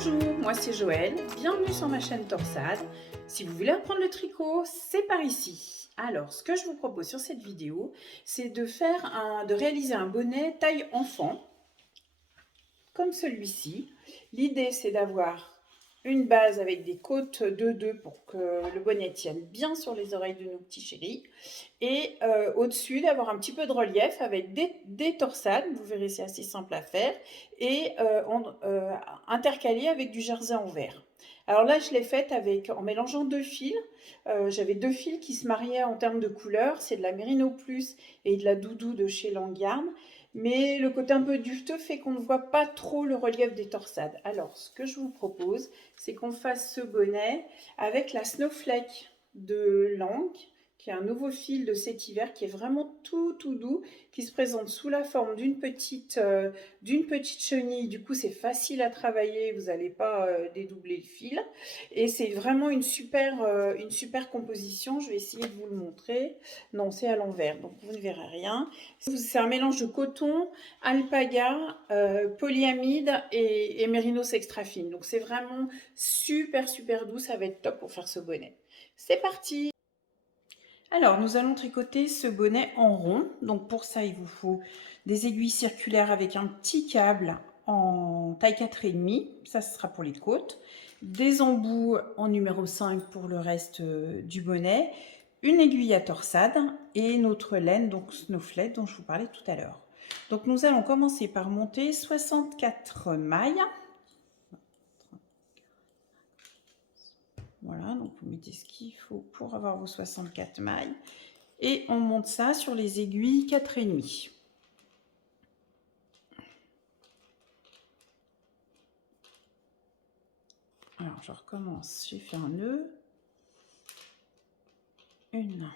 Bonjour, moi c'est Joëlle, bienvenue sur ma chaîne Torsade. Si vous voulez apprendre le tricot, c'est par ici. Alors, ce que je vous propose sur cette vidéo, c'est de réaliser un bonnet taille enfant, comme celui-ci. L'idée, c'est d'avoir une base avec des côtes de 2 pour que le bonnet tienne bien sur les oreilles de nos petits chéris. Et au-dessus, d'avoir un petit peu de relief avec des torsades, vous verrez, c'est assez simple à faire, et intercalé avec du jersey en verre. Alors là, je l'ai faite en mélangeant 2 fils. J'avais 2 fils qui se mariaient en termes de couleurs, c'est de la Merino Plus et de la Doudou de chez Langarn. Mais le côté un peu duveteux fait qu'on ne voit pas trop le relief des torsades. Alors, ce que je vous propose, c'est qu'on fasse ce bonnet avec la Snowflake de Lang, qui est un nouveau fil de cet hiver, qui est vraiment tout doux, qui se présente sous la forme d'une petite chenille. Du coup, c'est facile à travailler, vous n'allez pas dédoubler le fil. Et c'est vraiment une super composition. Je vais essayer de vous le montrer. Non, c'est à l'envers, donc vous ne verrez rien. C'est un mélange de coton, alpaga, polyamide et mérinos extra fine. Donc c'est vraiment super doux, ça va être top pour faire ce bonnet. C'est parti! Alors, nous allons tricoter ce bonnet en rond. Donc pour ça, il vous faut des aiguilles circulaires avec un petit câble en taille 4,5. Ça, ce sera pour les côtes. Des embouts en numéro 5 pour le reste du bonnet. Une aiguille à torsade et notre laine, donc Snowflake, dont je vous parlais tout à l'heure. Donc nous allons commencer par monter 64 mailles. Voilà, donc vous mettez ce qu'il faut pour avoir vos 64 mailles. Et on monte ça sur les aiguilles 4,5. Alors, je recommence. J'ai fait un nœud. Une.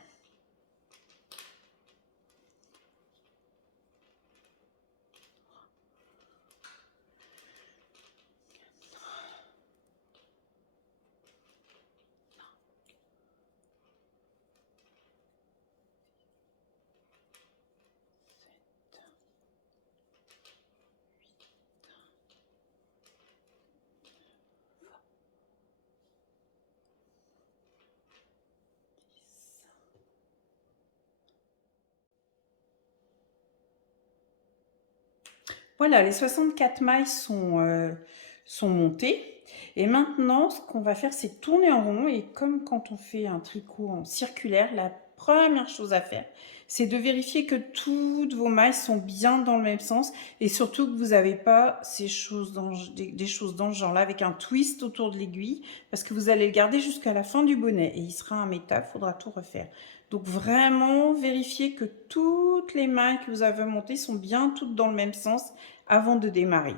Voilà, les 64 mailles sont montées. Et maintenant, ce qu'on va faire, c'est tourner en rond. Et comme quand on fait un tricot en circulaire, la première chose à faire, c'est de vérifier que toutes vos mailles sont bien dans le même sens. Et surtout que vous n'avez pas des choses dans ce genre-là avec un twist autour de l'aiguille. Parce que vous allez le garder jusqu'à la fin du bonnet. Et il sera un métal, il faudra tout refaire. Donc vraiment, vérifiez que toutes les mailles que vous avez montées sont bien toutes dans le même sens avant de démarrer.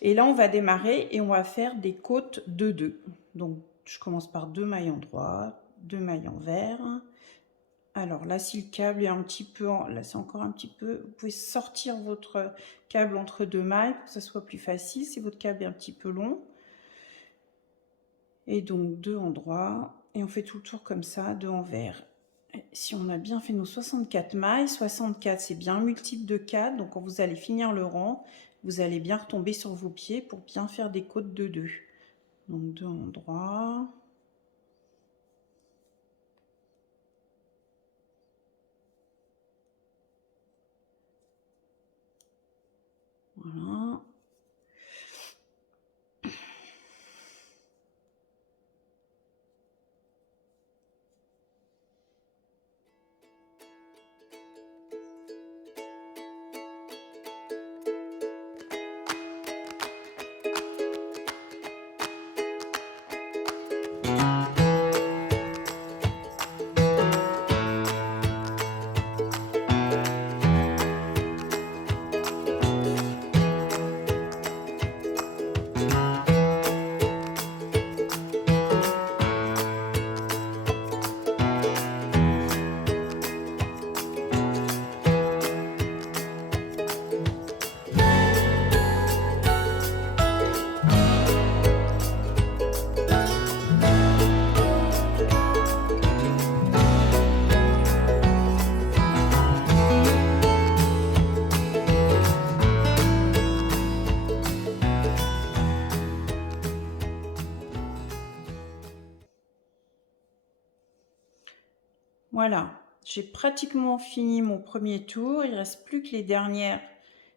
Et là, on va démarrer et on va faire des côtes de 2. Donc, je commence par 2 mailles en droite, 2 mailles en vert. Alors là, si le câble est un petit peu, là c'est encore un petit peu, vous pouvez sortir votre câble entre 2 mailles pour que ça soit plus facile si votre câble est un petit peu long. Et donc 2 en droit, et on fait tout le tour comme ça, 2 en vert. Si on a bien fait nos 64 mailles, 64 c'est bien un multiple de 4, donc quand vous allez finir le rang, vous allez bien retomber sur vos pieds pour bien faire des côtes de 2. Donc 2 en droit. Voilà. Voilà, j'ai pratiquement fini mon premier tour. Il ne reste plus que les dernières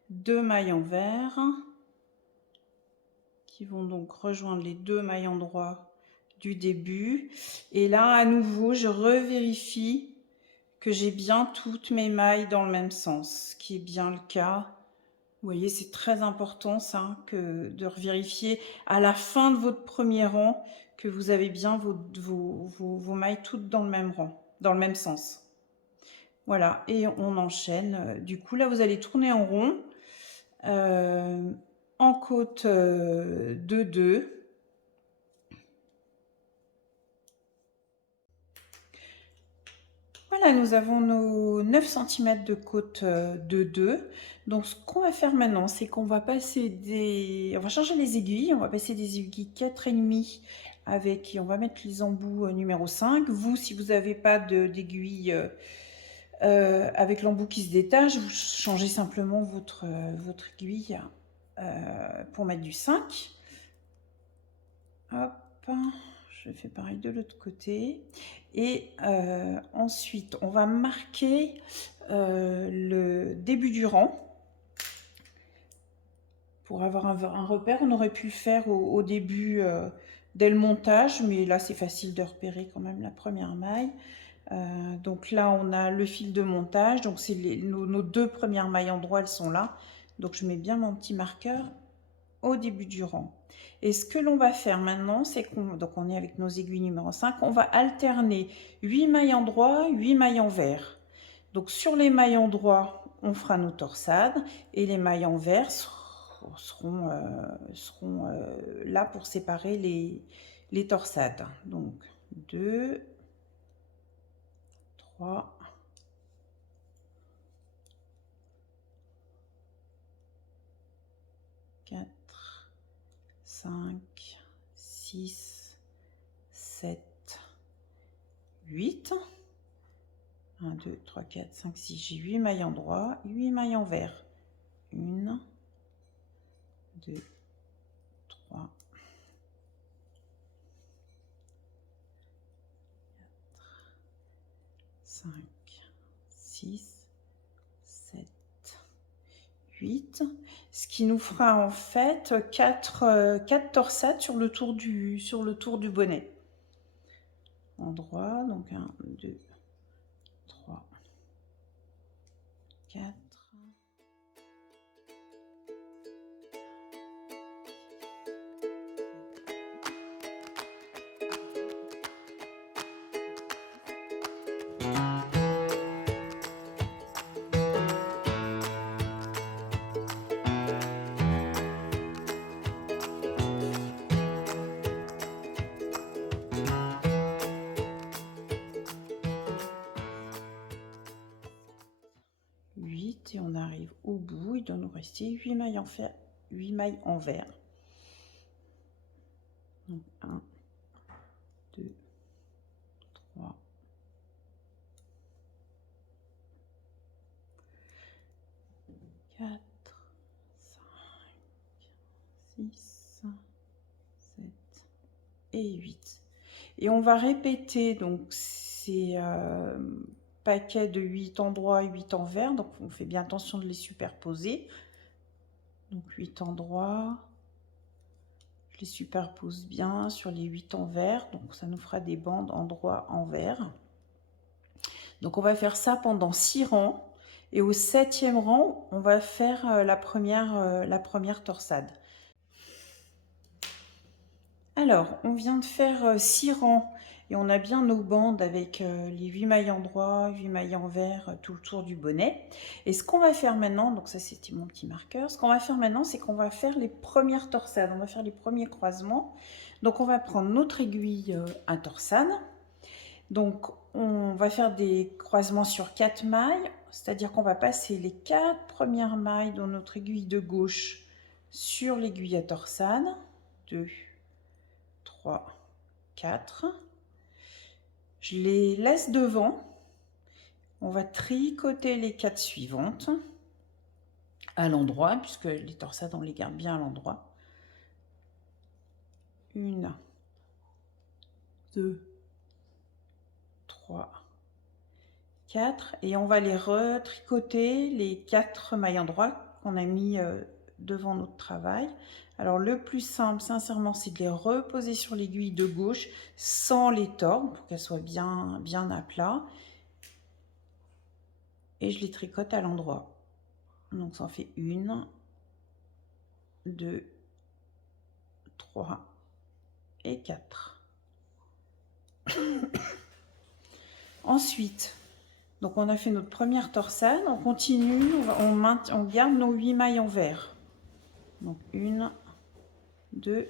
2 mailles en vert qui vont donc rejoindre les 2 mailles en droit du début. Et là, à nouveau, je revérifie que j'ai bien toutes mes mailles dans le même sens, ce qui est bien le cas. Vous voyez, c'est très important ça, que de revérifier à la fin de votre premier rang que vous avez bien vos mailles toutes dans le même rang, dans le même sens. Voilà, et on enchaîne. Du coup, là, vous allez tourner en rond, en côte 2-2. Voilà, nous avons nos 9 cm de côte 2-2. Donc, ce qu'on va faire maintenant, c'est qu'on va passer des... On va changer les aiguilles. On va passer des aiguilles 4,5 avec... Et on va mettre les embouts numéro 5. Vous, si vous n'avez pas d'aiguille avec l'embout qui se détache, vous changez simplement votre aiguille pour mettre du 5. Hop, je fais pareil de l'autre côté. Et ensuite, on va marquer le début du rang. Pour avoir un repère, on aurait pu le faire au début dès le montage, mais là c'est facile de repérer quand même la première maille. Donc là on a le fil de montage, donc c'est nos 2 premières mailles en droit, elles sont là. Donc je mets bien mon petit marqueur au début du rang. Et ce que l'on va faire maintenant, c'est qu'on est avec nos aiguilles numéro 5, on va alterner 8 mailles en droit, 8 mailles en vert. Donc sur les mailles en droit, on fera nos torsades et les mailles en vert seront là pour séparer les torsades. Donc 2, 3, 4, 5, 6, 7, 8. 1, 2, 3, 4, 5, 6. J'ai 8 mailles en droit, 8 mailles en vert. 1, 2, 3, 5, 6, 7, 8. Ce qui nous fera en fait 4 torsades sur le tour du bonnet. En droit, donc 1, 2, 3, 4. Et on arrive au bout, il doit nous rester 8 mailles en fer, 8 mailles en vert. Donc 1, 2, 3, 4, 5, 6, 7 et 8. Et on va répéter donc ces paquets de 8 en droit et 8 en vert. Donc on fait bien attention de les superposer. Donc 8 en droit, je les superpose bien sur les 8 en vert. Donc ça nous fera des bandes en droit en vert. Donc on va faire ça pendant 6 rangs. Et au 7e rang, on va faire la première torsade. Alors, on vient de faire 6 rangs et on a bien nos bandes avec les 8 mailles en droit, 8 mailles en vert, tout le tour du bonnet. Et ce qu'on va faire maintenant, donc ça c'était mon petit marqueur, ce qu'on va faire maintenant, c'est qu'on va faire les premières torsades, on va faire les premiers croisements. Donc on va prendre notre aiguille à torsade. Donc on va faire des croisements sur 4 mailles, c'est-à-dire qu'on va passer les 4 premières mailles dans notre aiguille de gauche sur l'aiguille à torsade. 2, 3, 4. Je les laisse devant. On va tricoter les 4 suivantes à l'endroit, puisque les torsades, on les garde bien à l'endroit. 1, 2, 3, 4 et on va les retricoter les 4 mailles en droit qu'on a mis devant notre travail. Alors le plus simple sincèrement c'est de les reposer sur l'aiguille de gauche sans les tordre pour qu'elles soient bien à plat et je les tricote à l'endroit. Donc ça en fait 1, 2, 3 et 4. Ensuite, donc on a fait notre première torsade, on continue, on garde nos 8 mailles en vert. Donc 1, 2,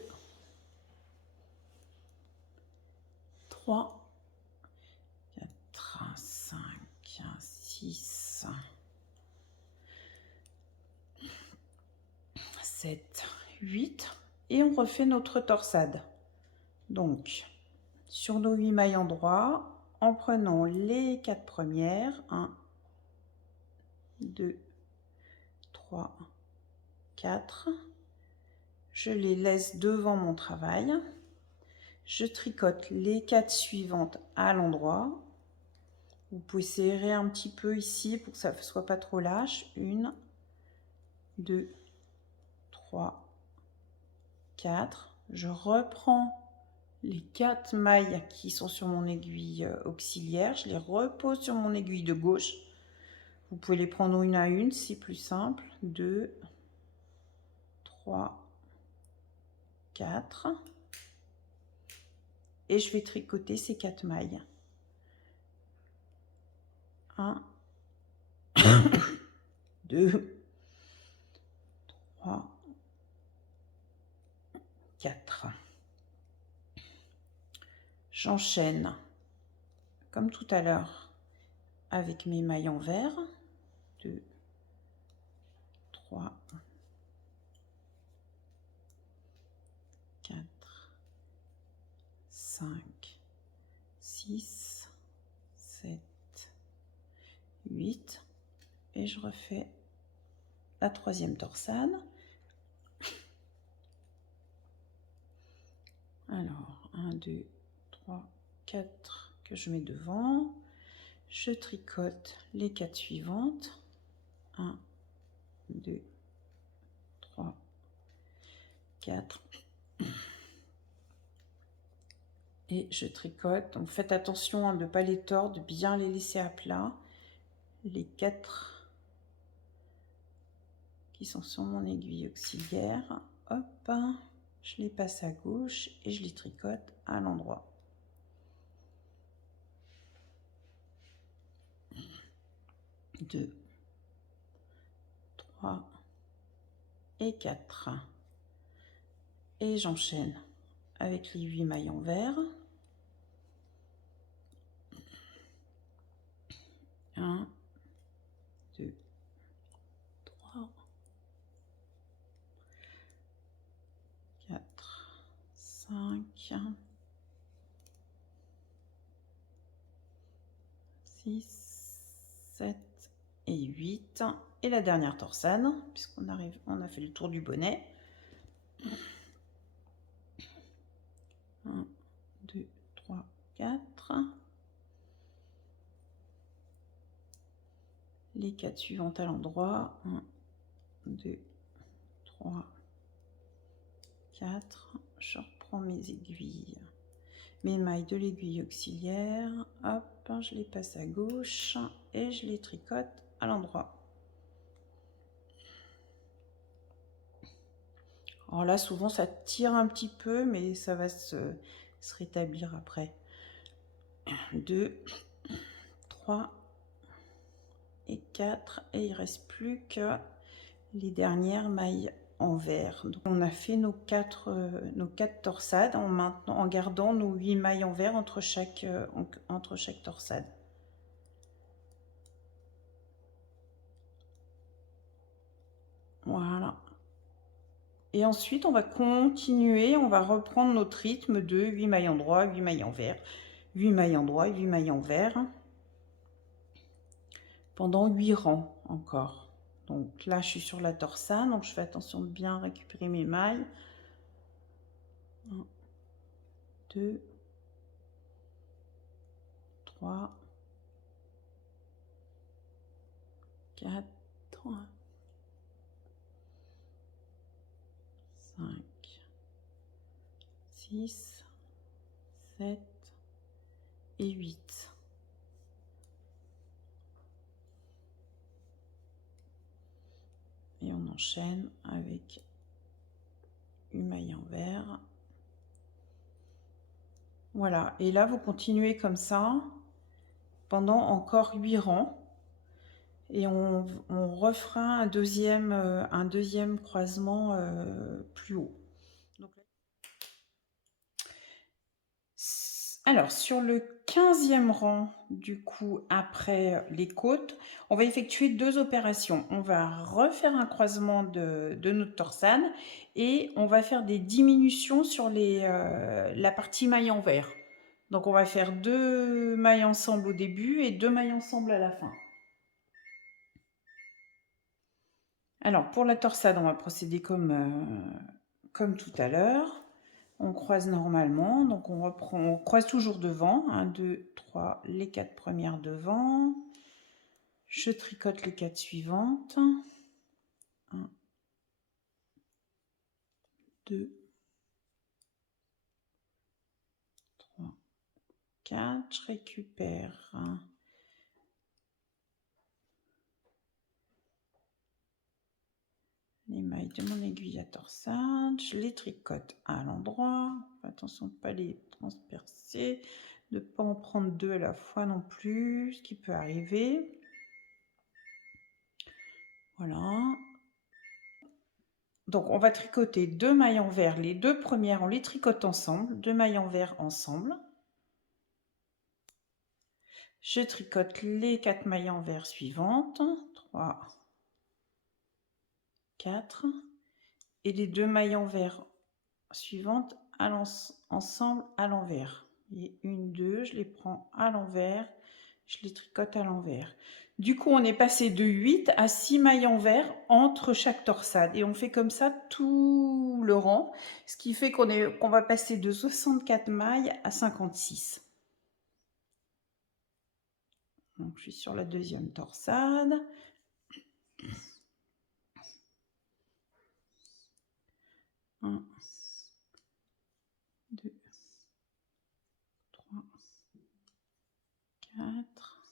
3, 4, 5, 6, 7, 8 et on refait notre torsade. Donc sur nos 8 mailles en droit, en prenant les 4 premières, 1, 2, 3, 4, je les laisse devant mon travail, je tricote les 4 suivantes à l'endroit. Vous pouvez serrer un petit peu ici pour que ça ne soit pas trop lâche. 1, 2, 3, 4. Je reprends les 4 mailles qui sont sur mon aiguille auxiliaire. Je les repose sur mon aiguille de gauche. Vous pouvez les prendre une à une, c'est plus simple. 2, 3, 4. Et je vais tricoter ces 4 mailles. 1, 2, 3, 4. J'enchaîne comme tout à l'heure avec mes mailles en vert. 2, 3, 4, 5, 6, 7, 8 et je refais la troisième torsade. Alors 1, 2, 3, 4 que je mets devant. Je tricote les 4 suivantes. 1, 2, 3, 4. Et je tricote. Donc faites attention de ne pas les tordre, de bien les laisser à plat. Les 4 qui sont sur mon aiguille auxiliaire. Hop, je les passe à gauche et je les tricote à l'endroit. 2, 3 et 4. Et j'enchaîne avec les 8 mailles en vert. 1, 2, 3, 4, 5, 6, 7 et 8. Et la dernière torsade, puisqu'on a fait le tour du bonnet. 1, 2, 3, 4. Les 4 suivantes à l'endroit. 1, 2, 3, 4. Je reprends mes aiguilles, mes mailles de l'aiguille auxiliaire. Hop, je les passe à gauche et je les tricote à l'endroit. Alors là, souvent, ça tire un petit peu, mais ça va se rétablir après. 2, 3 et 4. Et il ne reste plus que les dernières mailles en vert. Donc, on a fait nos 4 torsades en gardant nos 8 mailles en vert entre chaque torsade. Voilà. Et ensuite, on va continuer, on va reprendre notre rythme de 8 mailles en droit, 8 mailles en vert, 8 mailles en droit, 8 mailles en vert, pendant 8 rangs encore. Donc là, je suis sur la torsade, donc je fais attention de bien récupérer mes mailles. 1, 2, 3, 4, 5, 6, 7 et 8. Et on enchaîne avec une maille envers. Voilà, et là vous continuez comme ça pendant encore 8 rangs. Et on refera un deuxième croisement plus haut. Donc, alors, sur le 15e rang, du coup, après les côtes, on va effectuer 2 opérations. On va refaire un croisement de notre torsade et on va faire des diminutions sur la partie maille envers. Donc, on va faire 2 mailles ensemble au début et 2 mailles ensemble à la fin. Alors, pour la torsade, on va procéder comme tout à l'heure. On croise normalement, donc on croise toujours devant. 1, 2, 3, les 4 premières devant. Je tricote les 4 suivantes. 1, 2, 3, 4. Je récupère les mailles de mon aiguille à torsade, je les tricote à l'endroit. Attention de ne pas les transpercer, de ne pas en prendre 2 à la fois non plus, ce qui peut arriver. Voilà. Donc on va tricoter 2 mailles envers, les 2 premières on les tricote ensemble, 2 mailles envers ensemble. Je tricote les 4 mailles envers suivantes, 3, 4, et les 2 mailles envers suivantes ensemble à l'envers. Et 1, 2, je les prends à l'envers, je les tricote à l'envers. Du coup, on est passé de 8 à 6 mailles envers entre chaque torsade. Et on fait comme ça tout le rang, ce qui fait qu'on va passer de 64 mailles à 56. Donc, je suis sur la deuxième torsade. Un, 2, 3, 4.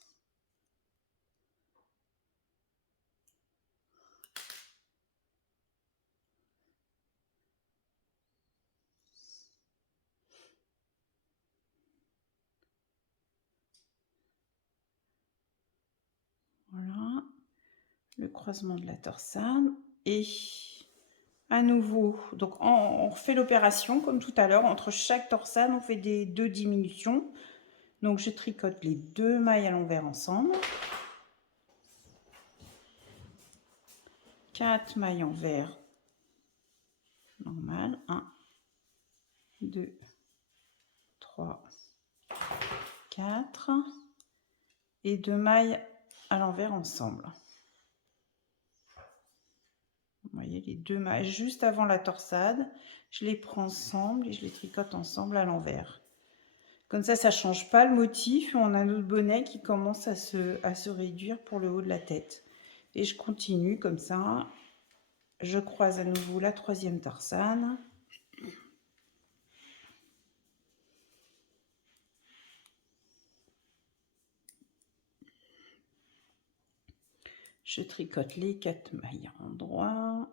Voilà, le croisement de la torsade. Et à nouveau, donc on refait l'opération comme tout à l'heure. Entre chaque torsade, on fait des 2 diminutions. Donc je tricote les 2 mailles à l'envers ensemble. 4 mailles envers normales. 1, 2, 3, 4. Et 2 mailles à l'envers ensemble. Vous voyez les 2 mailles juste avant la torsade. Je les prends ensemble et je les tricote ensemble à l'envers. Comme ça ne change pas le motif. On a notre bonnet qui commence à se réduire pour le haut de la tête. Et je continue comme ça. Je croise à nouveau la 3e torsade. Je tricote les 4 mailles en droit.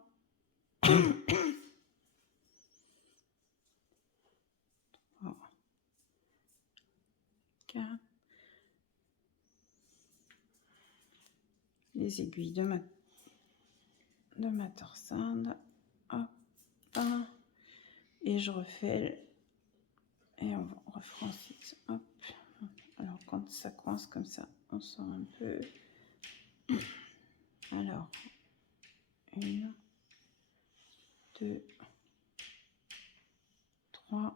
4. Les aiguilles de ma torsade. Hop. Et je refais. Et on refera ensuite. Hop. Alors quand ça coince comme ça, on sort un peu. Alors, 1, 2, 3,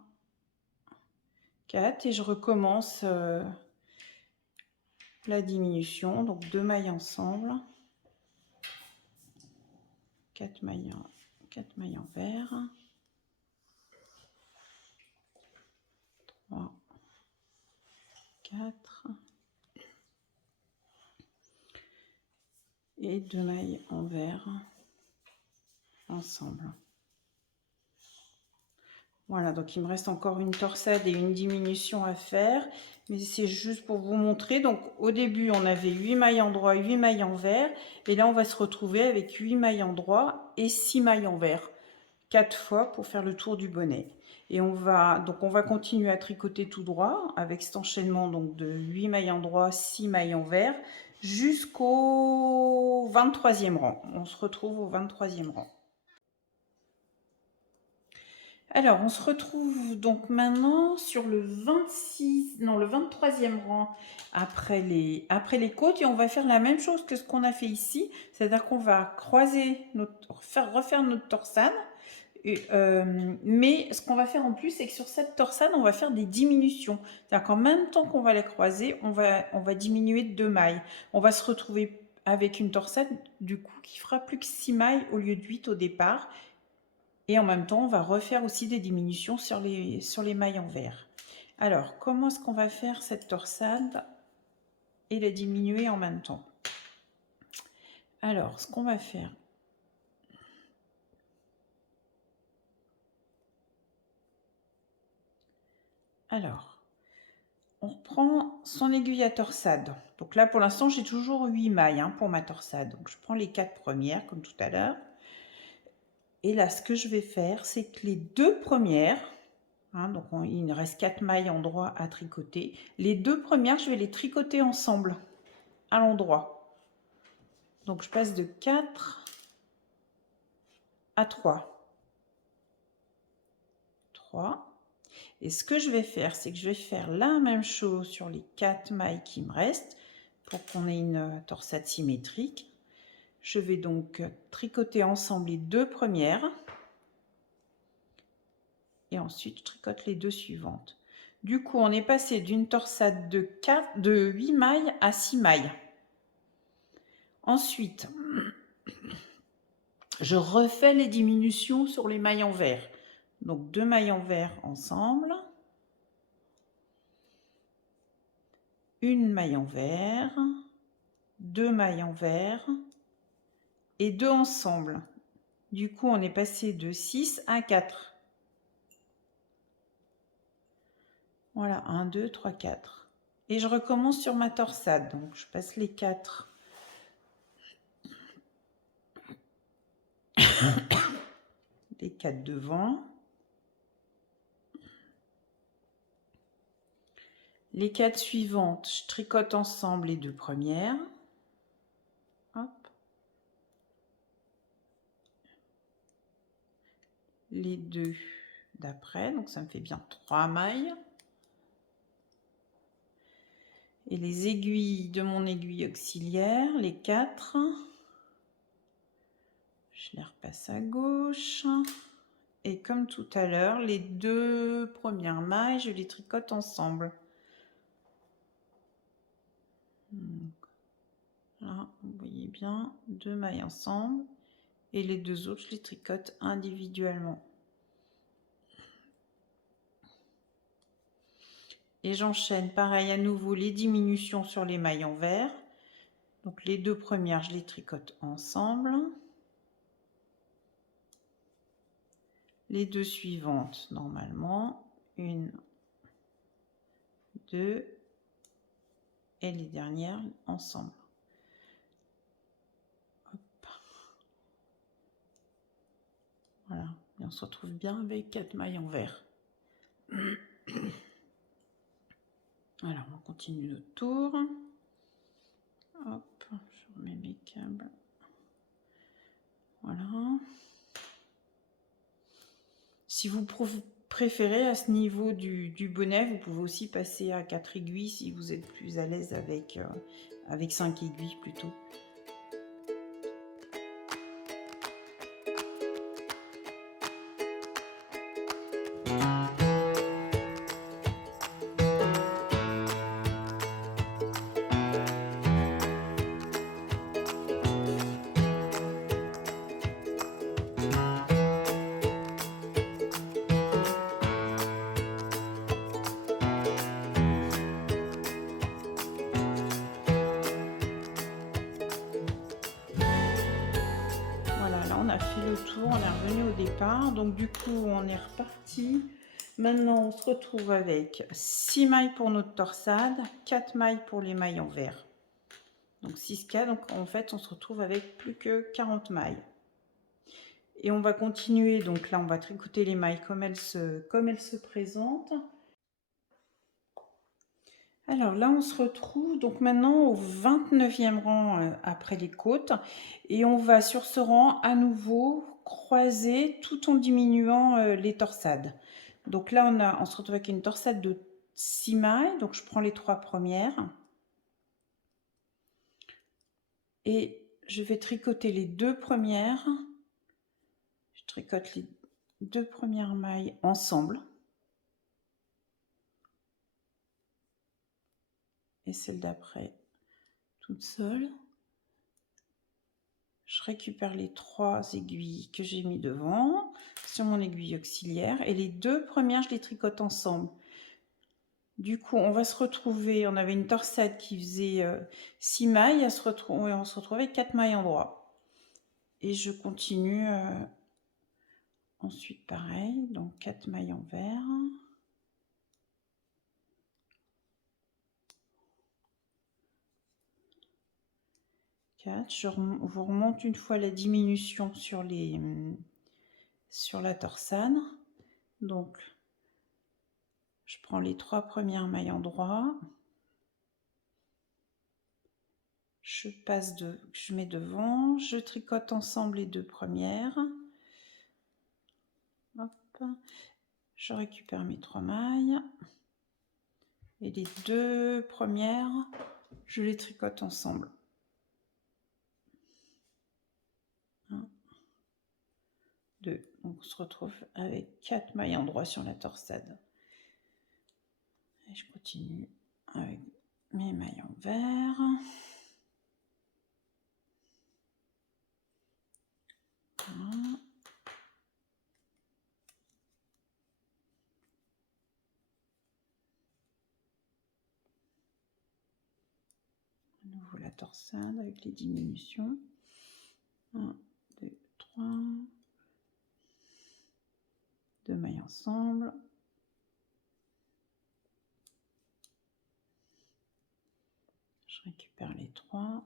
4. Et je recommence la diminution. Donc 2 mailles ensemble. 4 mailles envers. 3, 4. et 2 mailles envers ensemble. Voilà, donc il me reste encore une torsade et une diminution à faire, mais c'est juste pour vous montrer. Donc au début, on avait 8 mailles endroit, 8 mailles envers, et là on va se retrouver avec 8 mailles endroit et 6 mailles envers, 4 fois pour faire le tour du bonnet. Et on va continuer à tricoter tout droit avec cet enchaînement donc de 8 mailles endroit, 6 mailles envers jusqu'au 23e rang. On se retrouve au 23e rang. Alors, on se retrouve donc maintenant sur le 23e rang après les côtes, et on va faire la même chose que ce qu'on a fait ici, c'est-à-dire qu'on va refaire notre torsade, mais ce qu'on va faire en plus, c'est que sur cette torsade, on va faire des diminutions, c'est-à-dire qu'en même temps qu'on va les croiser, on va diminuer de 2 mailles. On va se retrouver avec une torsade du coup qui fera plus que 6 mailles au lieu de 8 au départ. Et en même temps, on va refaire aussi des diminutions sur les mailles envers. Alors, comment est-ce qu'on va faire cette torsade et la diminuer en même temps? Alors, ce qu'on va faire... Alors, on reprend son aiguille à torsade. Donc là, pour l'instant, j'ai toujours 8 mailles pour ma torsade. Donc, je prends les 4 premières, comme tout à l'heure. Et là, ce que je vais faire, c'est que les 2 premières... donc il nous reste 4 mailles endroit à tricoter. Les 2 premières, je vais les tricoter ensemble à l'endroit. Donc je passe de 4 à 3. 3. Et ce que je vais faire, c'est que je vais faire la même chose sur les 4 mailles qui me restent pour qu'on ait une torsade symétrique. Je vais donc tricoter ensemble les 2 premières. Et ensuite, je tricote les 2 suivantes. Du coup, on est passé d'une torsade de 8 mailles à 6 mailles. Ensuite, je refais les diminutions sur les mailles envers. Donc 2 mailles envers ensemble. Une maille envers. 2 mailles envers. Et 2 ensemble. Du coup, on est passé de 6 à 4. Voilà, 1, 2, 3, 4. Et je recommence sur ma torsade. Donc, je passe les 4. Les 4 devant. Les 4 suivantes, je tricote ensemble les 2 premières. Hop. Les 2 d'après, donc ça me fait bien 3 mailles. Et les aiguilles de mon aiguille auxiliaire, les 4, je les repasse à gauche. Et comme tout à l'heure, les 2 premières mailles, je les tricote ensemble. Donc, là, vous voyez bien, 2 mailles ensemble. Et les 2 autres, je les tricote individuellement. Et j'enchaîne pareil à nouveau les diminutions sur les mailles envers. Donc les 2 premières, je les tricote ensemble. Les 2 suivantes, normalement, 1, 2, et les dernières ensemble. Hop. Voilà, et on se retrouve bien avec 4 mailles envers. Alors, on continue notre tour. Hop, je remets mes câbles. Voilà. Si vous préférez à ce niveau du bonnet, vous pouvez aussi passer à 4 aiguilles si vous êtes plus à l'aise avec 5 aiguilles plutôt. fait le tour, on est revenu au départ. Donc du coup, on est reparti. Maintenant, on se retrouve avec 6 mailles pour notre torsade, 4 mailles pour les mailles en vert. Donc 6K, donc en fait, on se retrouve avec plus que 40 mailles. Et on va continuer, donc là, on va tricoter les mailles comme elles se présentent. Alors là, on se retrouve donc maintenant au 29e rang après les côtes. Et on va sur ce rang à nouveau croiser tout en diminuant les torsades. Donc là, on se retrouve avec une torsade de 6 mailles. Donc je prends les 3 premières. Et je vais tricoter les 2 premières. Je tricote les 2 premières mailles ensemble. Et celle d'après toute seule. Je récupère les 3 aiguilles que j'ai mis devant sur mon aiguille auxiliaire et les 2 premières, je les tricote ensemble. Du coup, on va se retrouver, on avait une torsade qui faisait 6 mailles, on se retrouve avec 4 mailles endroit. Et je continue ensuite pareil, donc 4 mailles en vert. Je vous remonte une fois la diminution sur la torsade. Donc, je prends les 3 premières mailles en droit. Je mets devant, je tricote ensemble les 2 premières. Hop. Je récupère mes 3 mailles. Et les 2 premières, je les tricote ensemble. 1, 2. Donc on se retrouve avec 4 mailles en droit sur la torsade. Et je continue avec mes mailles en vert. Voilà. À nouveau la torsade avec les diminutions. 1, 2, 3. 2 mailles ensemble. Je récupère les 3.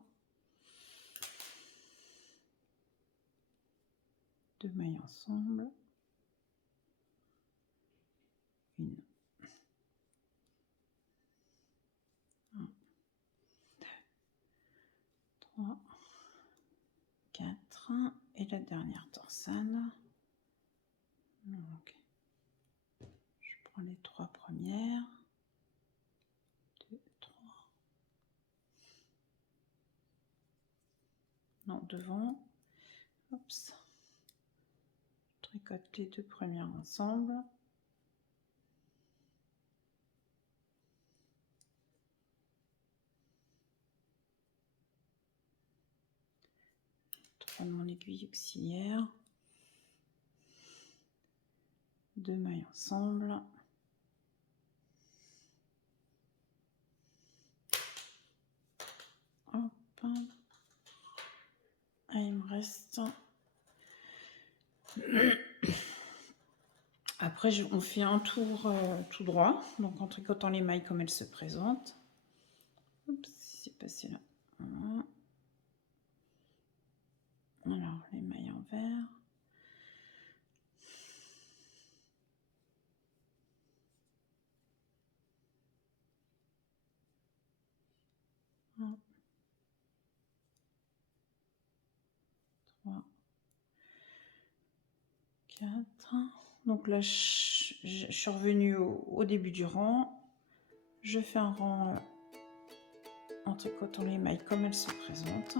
2 mailles ensemble. 1. 1, 2, 3, 4. Et la dernière torsade. Donc, je prends les 3 premières. 2, 3. Non, devant. Oups. Je tricote les 2 premières ensemble. Je prends mon aiguille auxiliaire. 2 mailles ensemble. Hop. Ah, il me reste. Après, on fait un tour tout droit, donc en tricotant les mailles comme elles se présentent. Oups, c'est passé là. Voilà. Alors, les mailles en vert. Un, 3, 4. Donc là, je suis revenue au début du rang. Je fais un rang en tricotant les mailles comme elles se présentent.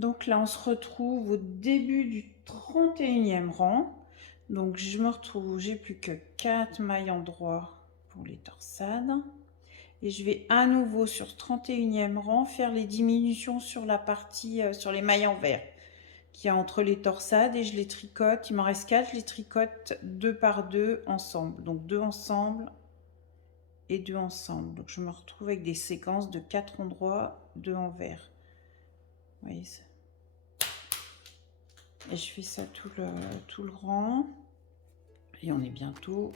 Donc là, on se retrouve au début du 31e rang. Donc je me retrouve, j'ai plus que 4 mailles en droit pour les torsades. Et je vais à nouveau sur ce 31e rang faire les diminutions sur la partie, sur les mailles en vert qu'il y a entre les torsades, et je les tricote. Il m'en reste 4, je les tricote 2 par 2 ensemble. Donc 2 ensemble et 2 ensemble. Donc je me retrouve avec des séquences de 4 endroits, 2 en vert. Vous voyez ça. Et je fais ça tout le rang. Et on est bientôt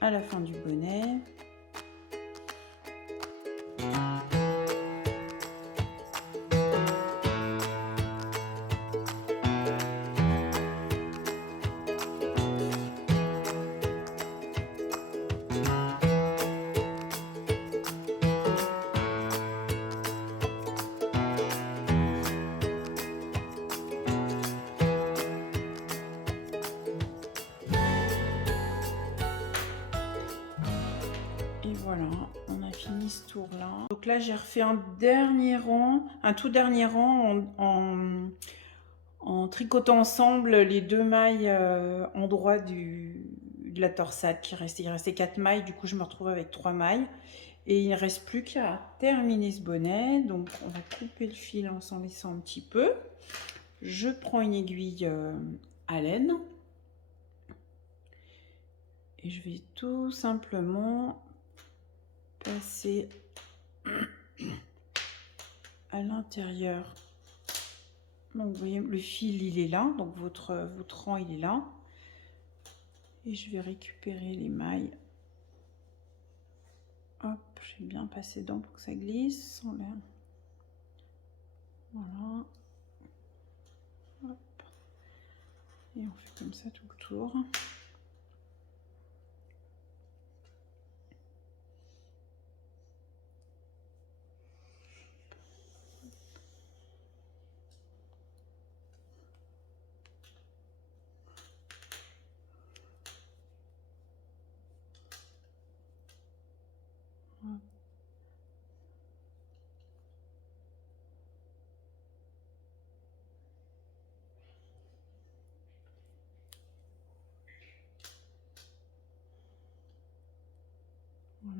à la fin du bonnet. Et voilà, on a fini ce tour là. Donc là j'ai refait un dernier rang, un tout dernier rang en tricotant ensemble les 2 mailles endroits de la torsade qui restait. Il restait 4 mailles, du coup je me retrouve avec 3 mailles. Et il ne reste plus qu'à terminer ce bonnet. Donc on va couper le fil en s'en laissant un petit peu. Je prends une aiguille à laine. Et je vais tout simplement passer à l'intérieur. Donc vous voyez, le fil il est là, donc votre rang il est là. Et je vais récupérer les mailles. Hop, je vais bien passer dedans pour que ça glisse. Voilà. Hop. Et on fait comme ça tout le tour.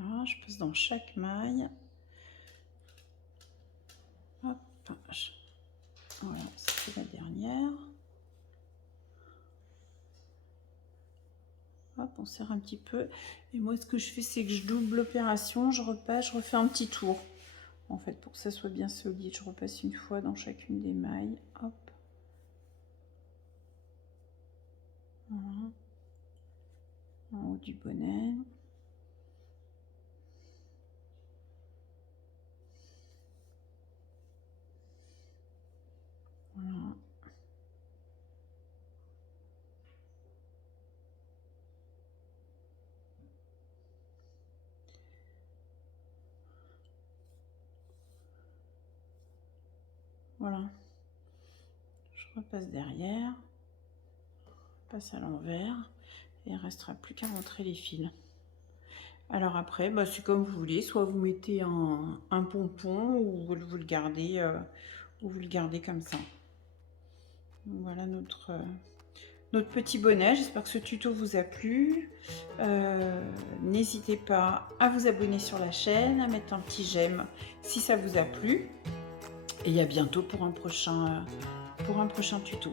Voilà, je passe dans chaque maille. Hop, voilà, c'est la dernière. Hop, on serre un petit peu. Et moi, ce que je fais, c'est que je double l'opération, je repasse, je refais un petit tour. En fait, pour que ça soit bien solide, je repasse une fois dans chacune des mailles. Hop. Voilà. En haut du bonnet. Voilà. Voilà. Je repasse derrière. Passe à l'envers. Et il ne restera plus qu'à rentrer les fils. Alors après, bah, c'est comme vous voulez. Soit vous mettez un pompon ou vous le gardez, comme ça. Donc voilà notre petit bonnet. J'espère que ce tuto vous a plu. N'hésitez pas à vous abonner sur la chaîne, à mettre un petit j'aime si ça vous a plu. Et à bientôt pour un prochain tuto.